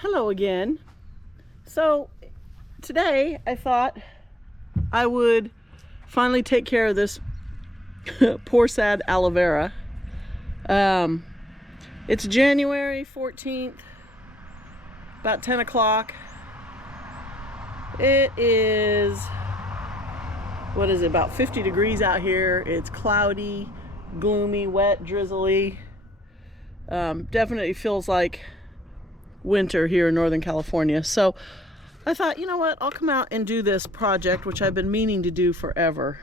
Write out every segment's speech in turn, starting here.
Hello again. So today I thought I would finally take care of this poor sad aloe vera. It's January 14th, about 10 o'clock. It is, what is it, about 50 degrees out here. It's cloudy, gloomy, wet, drizzly. Definitely feels like winter here in Northern California. So I thought, you know what, I'll come out and do this project, which I've been meaning to do forever.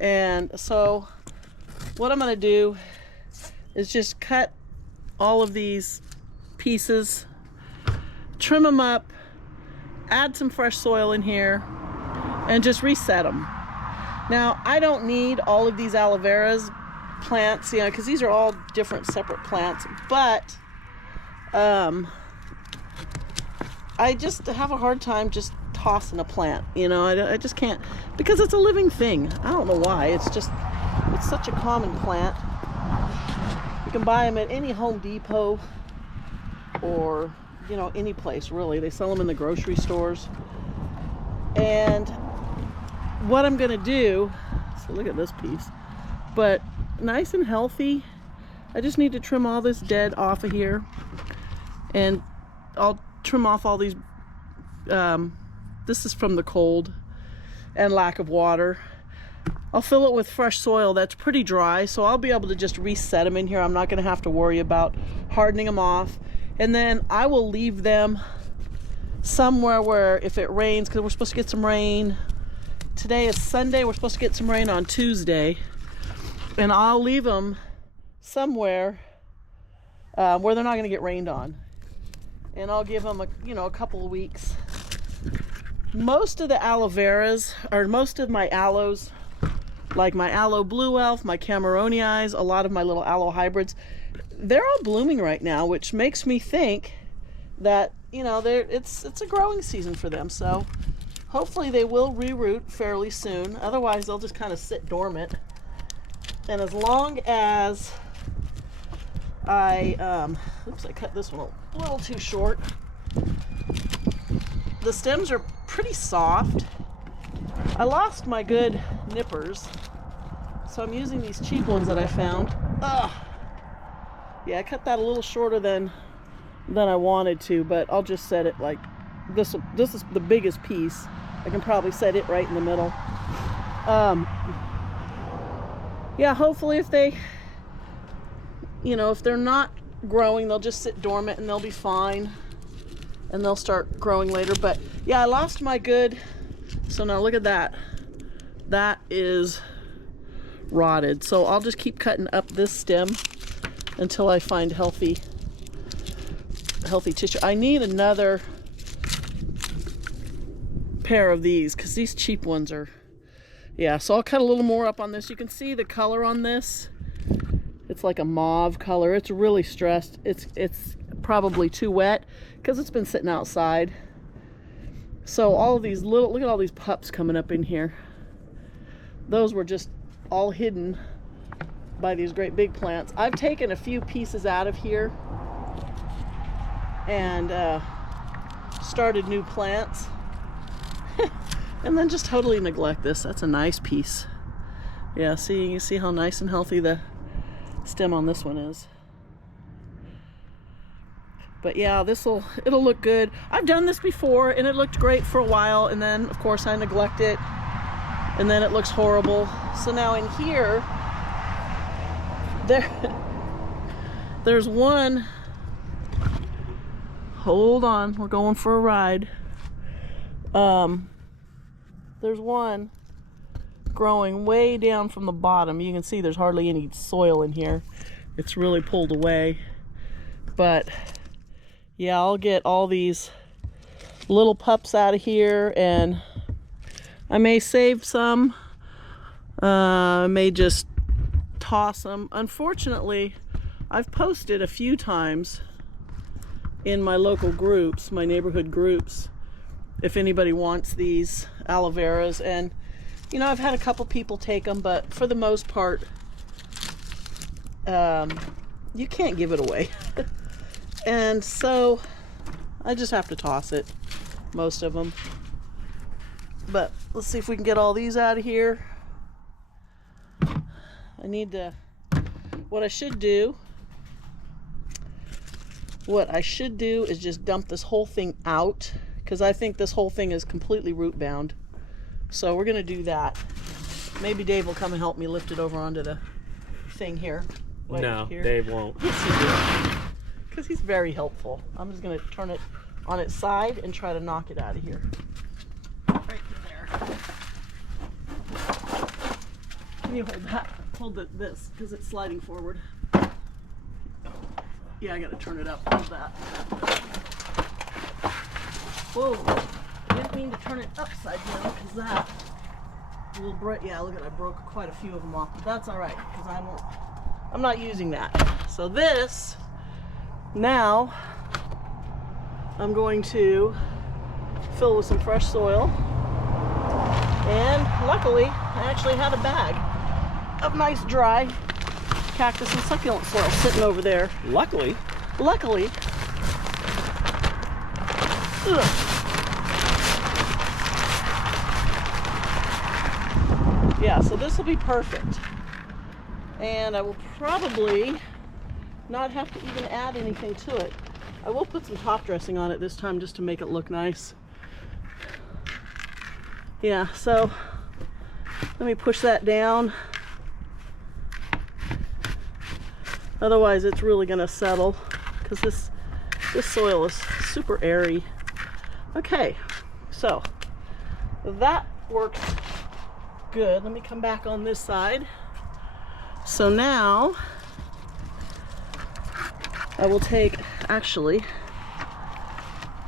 And so what I'm going to do is just cut all of these pieces, trim them up, add some fresh soil in here, and just reset them. Now, I don't need all of these aloe veras plants, you know, because these are all different separate plants, but I just have a hard time just tossing a plant, you know. I just can't, because it's a living thing. I don't know why. It's such a common plant. You can buy them at any Home Depot or, you know, any place really. They sell them in the grocery stores. And what I'm going to do, so look at this piece, but nice and healthy. I just need to trim all this dead off of here, and I'll trim off all these. This is from the cold and lack of water. I'll fill it with fresh soil that's pretty dry, so I'll be able to just reset them in here. I'm not going to have to worry about hardening them off. And then I will leave them somewhere where, if it rains, because we're supposed to get some rain. Today is Sunday. We're supposed to get some rain on Tuesday. And I'll leave them somewhere where they're not going to get rained on. And I'll give them a couple of weeks. Most of the aloe veras, or most of my aloes, like my aloe blue elf, my Cameronii, a lot of my little aloe hybrids, they're all blooming right now, which makes me think that, you know, it's a growing season for them. So hopefully they will reroot fairly soon. Otherwise they'll just kind of sit dormant. And as long as I cut this one a little too short. The stems are pretty soft. I lost my good nippers, so I'm using these cheap ones that I found. Yeah, I cut that a little shorter than I wanted to, but I'll just set it like this. This is the biggest piece. I can probably set it right in the middle. Yeah, hopefully if they, you know, if they're not growing, they'll just sit dormant and they'll be fine, and they'll start growing later. But yeah, I lost my good, so now look at that. That is rotted. So I'll just keep cutting up this stem until I find healthy tissue. I need another pair of these because these cheap ones are, yeah. So I'll cut a little more up on this. You can see the color on this. It's like a mauve color. It's really stressed. It's probably too wet because it's been sitting outside. So all of these little, look at all these pups coming up in here. Those were just all hidden by these great big plants. I've taken a few pieces out of here and started new plants. And then just totally neglect this. That's a nice piece. Yeah, see, you see how nice and healthy the stem on this one is. But yeah, it'll look good. I've done this before and it looked great for a while, and then of course I neglect it and then it looks horrible. So now in here there's one. Hold on, we're going for a ride. There's one growing way down from the bottom. You can see there's hardly any soil in here. It's really pulled away. But yeah, I'll get all these little pups out of here, and I may save some. I may just toss them. Unfortunately, I've posted a few times in my local groups, my neighborhood groups, if anybody wants these aloe veras, and you know, I've had a couple people take them, but for the most part, you can't give it away. And so I just have to toss it, most of them. But let's see if we can get all these out of here. I need to, what I should do is just dump this whole thing out, because I think this whole thing is completely root bound. So we're gonna do that. Maybe Dave will come and help me lift it over onto the thing here. Right no, here. Dave won't. Yes, he will. Because he's very helpful. I'm just gonna turn it on its side and try to knock it out of here. Right there. Can you hold that? Hold this, because it's sliding forward. Yeah, I gotta turn it up. Hold that. Whoa. I didn't mean to turn it upside down, because that will break. Yeah, look at it. I broke quite a few of them off, but that's all right, because I'm not using that. So this, now, I'm going to fill with some fresh soil. And luckily, I actually had a bag of nice dry cactus and succulent soil sitting over there. Luckily. Ugh. Yeah, so this will be perfect. And I will probably not have to even add anything to it. I will put some top dressing on it this time just to make it look nice. Yeah, so let me push that down. Otherwise it's really gonna settle, because this soil is super airy. Okay, so that works good. Let me come back on this side. So now I will take, actually,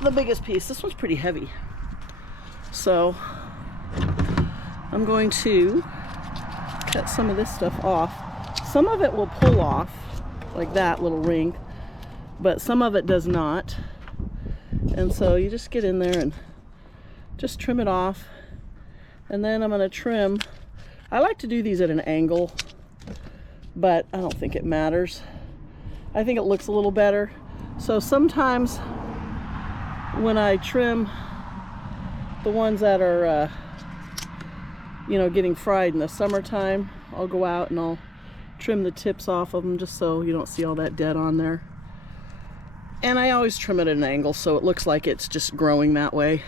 the biggest piece. This one's pretty heavy. So I'm going to cut some of this stuff off. Some of it will pull off, like that little ring, but some of it does not. And so you just get in there and just trim it off. And then I'm going to trim. I like to do these at an angle, but I don't think it matters. I think it looks a little better. So sometimes when I trim the ones that are, you know, getting fried in the summertime, I'll go out and I'll trim the tips off of them just so you don't see all that dead on there. And I always trim it at an angle so it looks like it's just growing that way.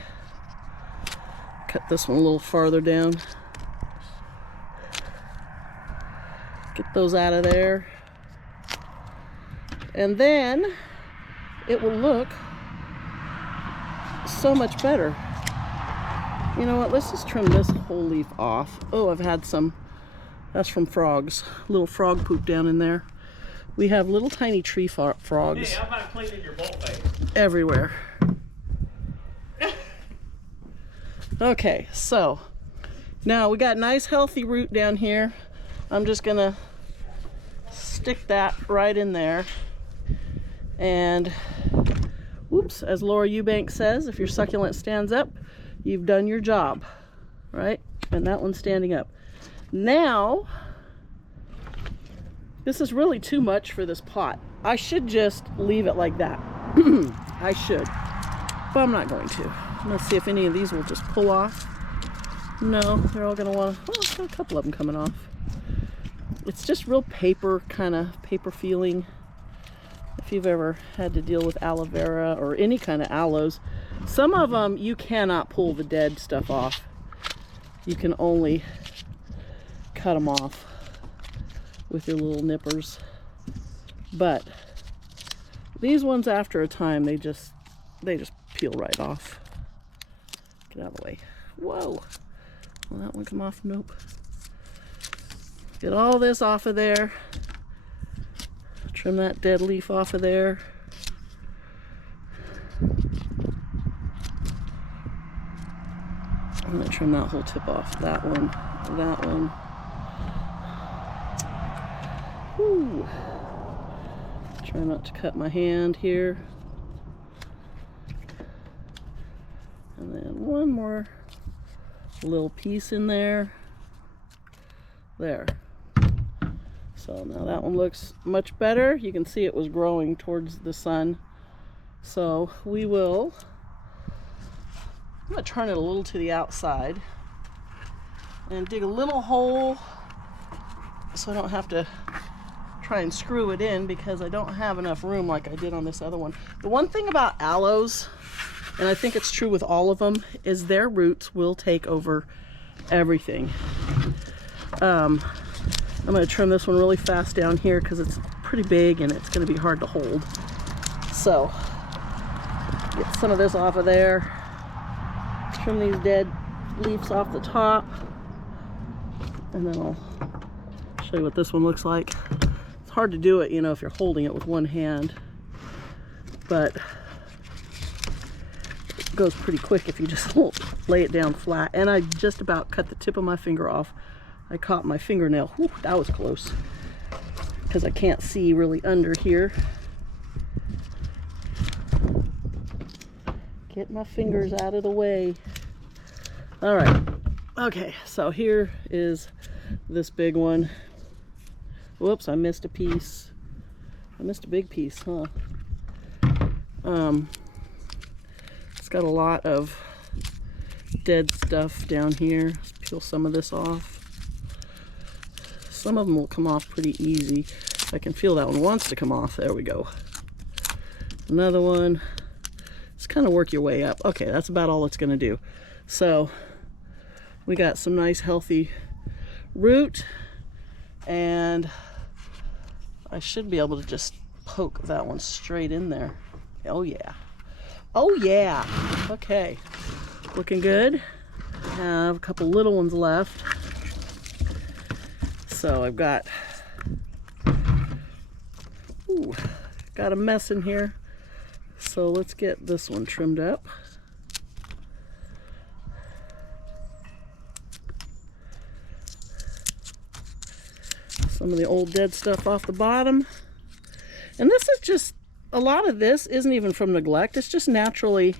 Cut this one a little farther down. Get those out of there. And then it will look so much better. You know what, let's just trim this whole leaf off. Oh, I've had some, that's from frogs. Little frog poop down in there. We have little tiny tree frogs. Hey, how about cleaning your bolt face? Everywhere. Okay, so now we got nice healthy root down here. I'm just gonna stick that right in there. And whoops, as Laura Eubanks says, if your succulent stands up, you've done your job, right? And that one's standing up. Now, this is really too much for this pot. I should just leave it like that. I should, but I'm not going to. Let's see if any of these will just pull off. No, they're all gonna wanna, oh, I've got a couple of them coming off. It's just real paper, kind of paper feeling. If you've ever had to deal with aloe vera or any kind of aloes, some of them you cannot pull the dead stuff off. You can only cut them off with your little nippers. But these ones, after a time, they just peel right off. Get out of the way. Whoa. Will that one come off? Nope. Get all this off of there. Trim that dead leaf off of there. I'm gonna trim that whole tip off. That one, that one. Whew. Try not to cut my hand here. And then one more little piece in there. There. So now that one looks much better. You can see it was growing towards the sun So we will, I'm going to turn it a little to the outside and dig a little hole so I don't have to try and screw it in, because I don't have enough room like I did on this other one. The one thing about aloes, and I think it's true with all of them, is their roots will take over everything. I'm going to trim this one really fast down here because it's pretty big and it's going to be hard to hold. So get some of this off of there, trim these dead leaves off the top, and then I'll show you what this one looks like. It's hard to do it, you know, if you're holding it with one hand, but it goes pretty quick if you just lay it down flat. And I just about cut the tip of my finger off. I caught my fingernail. Whew, that was close, because I can't see really under here. Get my fingers out of the way. All right. Okay, so here is this big one. Whoops, I missed a piece. I missed a big piece, huh? It's got a lot of dead stuff down here. Let's peel some of this off. Some of them will come off pretty easy. I can feel that one wants to come off. There we go. Another one. Just kind of work your way up. Okay, that's about all it's going to do. So we got some nice healthy root, and I should be able to just poke that one straight in there. Oh yeah. Oh yeah. Okay. Looking good. I have a couple little ones left. So I've got, got a mess in here. So let's get this one trimmed up. Some of the old dead stuff off the bottom. And this is just, a lot of this isn't even from neglect. It's just naturally,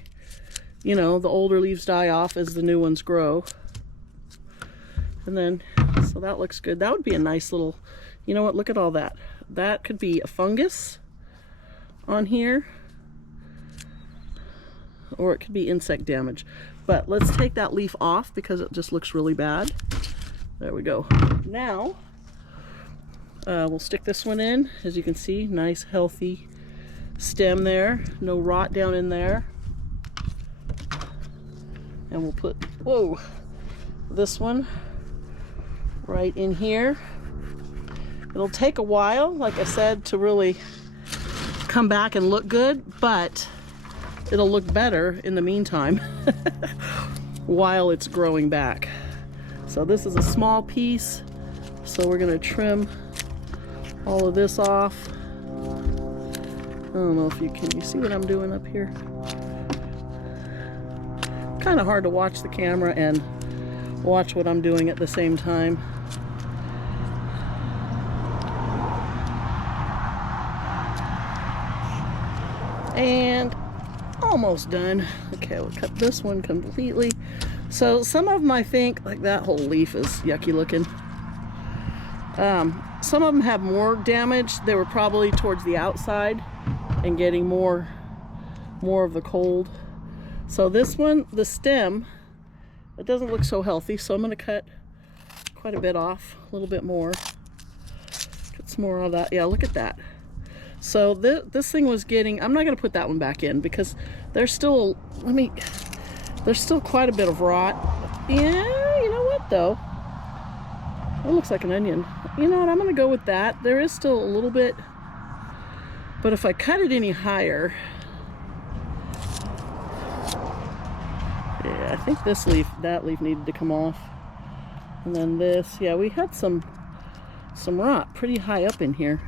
you know, the older leaves die off as the new ones grow. And then, so that looks good. That would be a nice little, you know what, look at all that. That could be a fungus on here, or it could be insect damage. But let's take that leaf off because it just looks really bad. There we go. Now, we'll stick this one in. As you can see, nice healthy stem there. No rot down in there. And we'll put, whoa, this one right in here. It'll take a while, like I said, to really come back and look good, but it'll look better in the meantime while it's growing back. So this is a small piece, so we're going to trim all of this off. I don't know if you see what I'm doing up here? Kind of hard to watch the camera and watch what I'm doing at the same time. And almost done. Okay, we'll cut this one completely. So some of them, I think, like that whole leaf is yucky looking. Some of them have more damage. They were probably towards the outside and getting more of the cold. So this one, the stem, it doesn't look so healthy, so I'm going to cut quite a bit off, a little bit more. Get some more of that. Yeah, look at that. So this thing was getting, I'm not going to put that one back in because there's still, there's still quite a bit of rot. Yeah, you know what though? It looks like an onion. You know what, I'm going to go with that. There is still a little bit, but if I cut it any higher, yeah, I think this leaf, that leaf needed to come off. And then this, yeah, we had some rot pretty high up in here.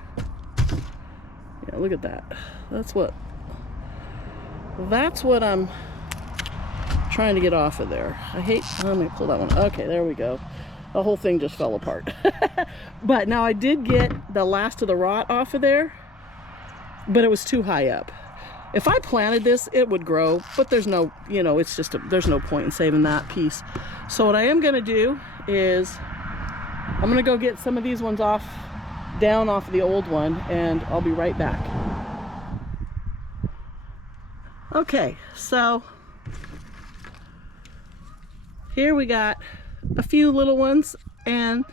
Yeah, look at that. That's what I'm trying to get off of there. Let me pull that one. Okay, there we go. The whole thing just fell apart. But now I did get the last of the rot off of there, but it was too high up. If I planted this, it would grow, but there's no, you know, it's just, there's no point in saving that piece. So what I am gonna do is, I'm gonna go get some of these ones down off the old one, and I'll be right back. Okay, so here we got a few little ones, and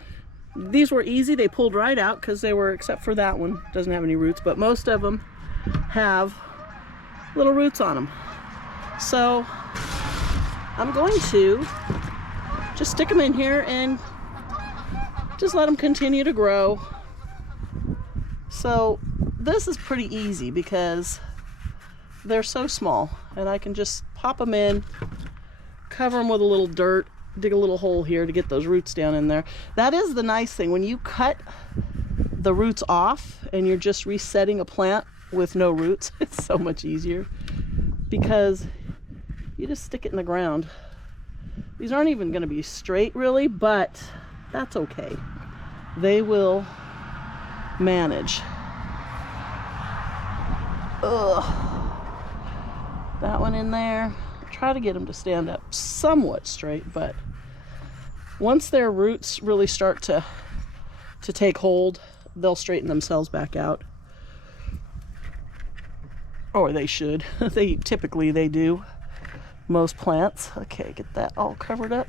these were easy. They pulled right out because they were, except for that one, doesn't have any roots, but most of them have little roots on them. So I'm going to just stick them in here and just let them continue to grow. So this is pretty easy because they're so small, and I can just pop them in, cover them with a little dirt, dig a little hole here to get those roots down in there. That is the nice thing. When you cut the roots off and you're just resetting a plant with no roots, it's so much easier because you just stick it in the ground. These aren't even going to be straight really, but that's okay. They will manage. Ugh. That one in there. Try to get them to stand up somewhat straight, but once their roots really start to take hold, they'll straighten themselves back out. Or they should. Typically they do. Most plants. Okay, get that all covered up.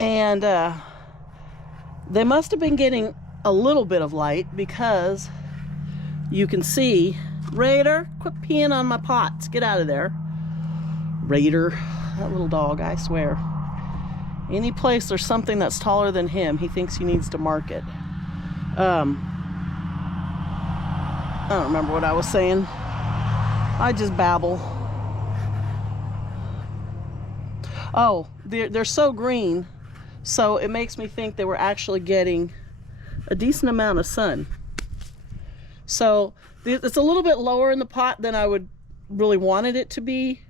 And they must have been getting a little bit of light because you can see, Raider, quit peeing on my pots. Get out of there. Raider, that little dog, I swear. Any place there's something that's taller than him, he thinks he needs to mark it. I don't remember what I was saying. I just babble. Oh, they're so green, so it makes me think they were actually getting a decent amount of sun. So it's a little bit lower in the pot than I would really wanted it to be,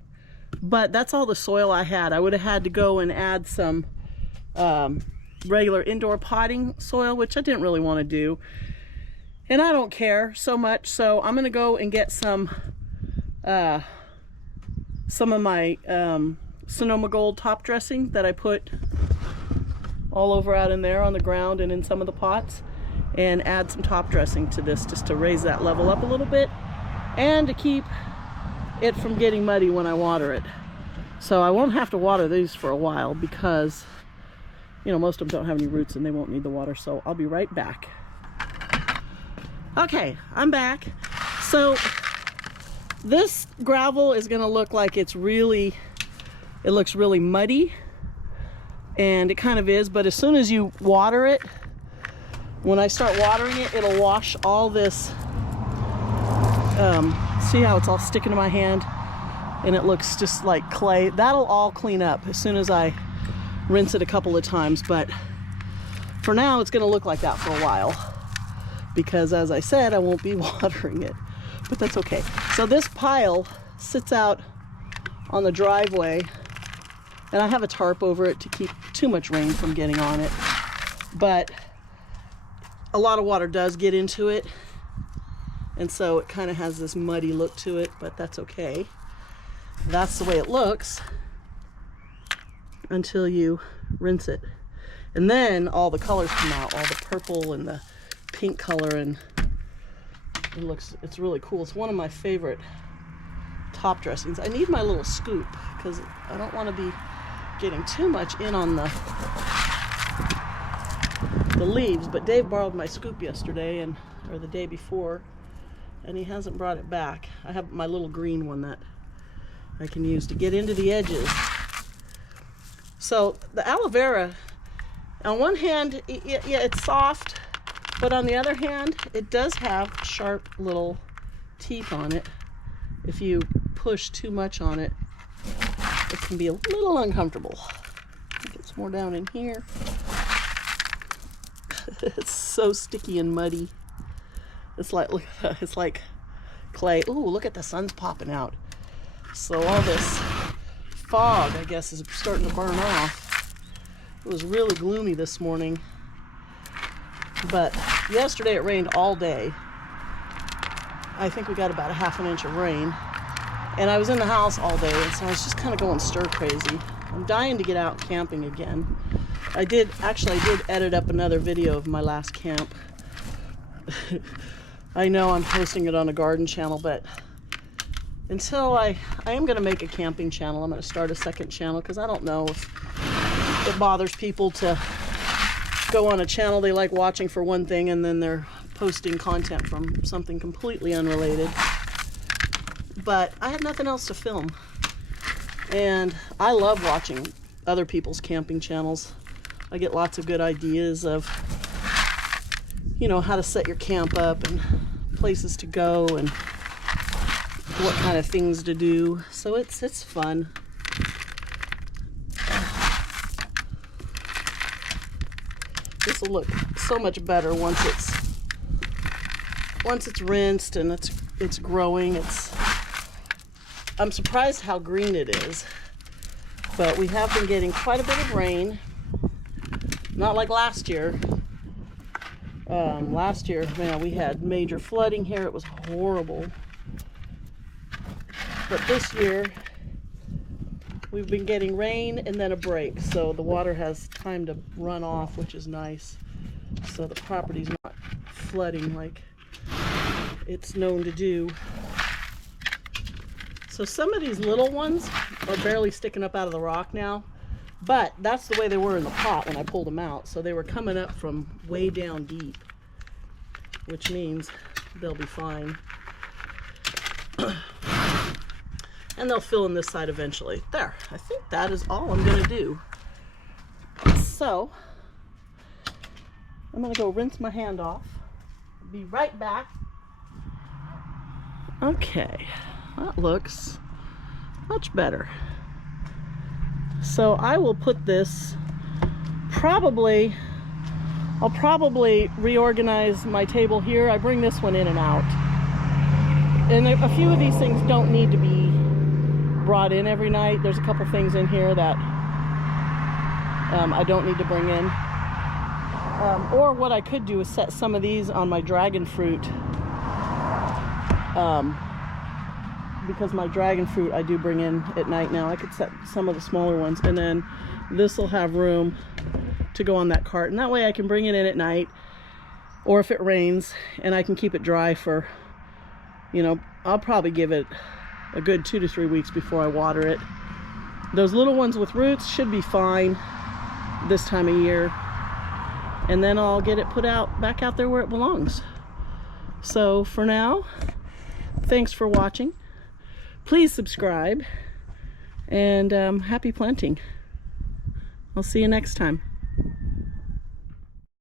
but that's all the soil I had. I would have had to go and add some regular indoor potting soil, which I didn't really want to do. And I don't care so much, so I'm going to go and get some of my Sonoma Gold top dressing that I put all over out in there on the ground and in some of the pots, and add some top dressing to this just to raise that level up a little bit and to keep it from getting muddy when I water it. So I won't have to water these for a while because, you know, most of them don't have any roots and they won't need the water. So I'll be right back. Okay, I'm back. So this gravel is going to look like it looks really muddy, and it kind of is, but as soon as you water it, when I start watering it, it'll wash all this. See how it's all sticking to my hand and it looks just like clay? That'll all clean up as soon as I rinse it a couple of times, but for now it's going to look like that for a while because, as I said, I won't be watering it, but that's okay. So this pile sits out on the driveway, and I have a tarp over it to keep too much rain from getting on it, but a lot of water does get into it, and so it kind of has this muddy look to it, but that's okay. That's the way it looks until you rinse it, and then all the colors come out, all the purple and the pink color, and it's really cool. It's one of my favorite top dressings. I need my little scoop because I don't want to be getting too much in on the leaves, but Dave borrowed my scoop yesterday or the day before, and he hasn't brought it back. I have my little green one that I can use to get into the edges. So the aloe vera, on one hand, yeah, it's soft, but on the other hand, it does have sharp little teeth on it. If you push too much on it, it can be a little uncomfortable. Get some more down in here. It's so sticky and muddy. It's like, look at that. It's like clay. Ooh, look at the sun's popping out. So all this fog, I guess, is starting to burn off. It was really gloomy this morning, but yesterday it rained all day. I think we got about a half an inch of rain, and I was in the house all day, and so I was just kind of going stir crazy. I'm dying to get out camping again. I did edit up another video of my last camp. I know I'm posting it on a garden channel, but until I am going to make a camping channel. I'm going to start a second channel because I don't know if it bothers people to go on a channel they like watching for one thing and then they're posting content from something completely unrelated. But I had nothing else to film, and I love watching other people's camping channels. I get lots of good ideas of, you know, how to set your camp up and places to go and what kind of things to do. So it's fun. This will look so much better once it's rinsed and it's growing. I'm surprised how green it is, but we have been getting quite a bit of rain. Not like last year. Last year, man, we had major flooding here. It was horrible. But this year, we've been getting rain and then a break, so the water has time to run off, which is nice. So the property's not flooding like it's known to do. So some of these little ones are barely sticking up out of the rock now, but that's the way they were in the pot when I pulled them out. So they were coming up from way down deep, which means they'll be fine. And they'll fill in this side eventually. There, I think that is all I'm gonna do. So, I'm gonna go rinse my hand off. Be right back. Okay, that looks much better. So I will put this, I'll probably reorganize my table here. I bring this one in and out. And a few of these things don't need to be brought in every night. There's a couple things in here that I don't need to bring in. Or what I could do is set some of these on my dragon fruit. Because my dragon fruit I do bring in at night now. I could set some of the smaller ones, and then this will have room to go on that cart, and that way I can bring it in at night, or if it rains, and I can keep it dry for, you know, I'll probably give it a good 2 to 3 weeks before I water it. Those little ones with roots should be fine this time of year, and then I'll get it put out back out there where it belongs. So for now, thanks for watching. Please subscribe, and happy planting. I'll see you next time.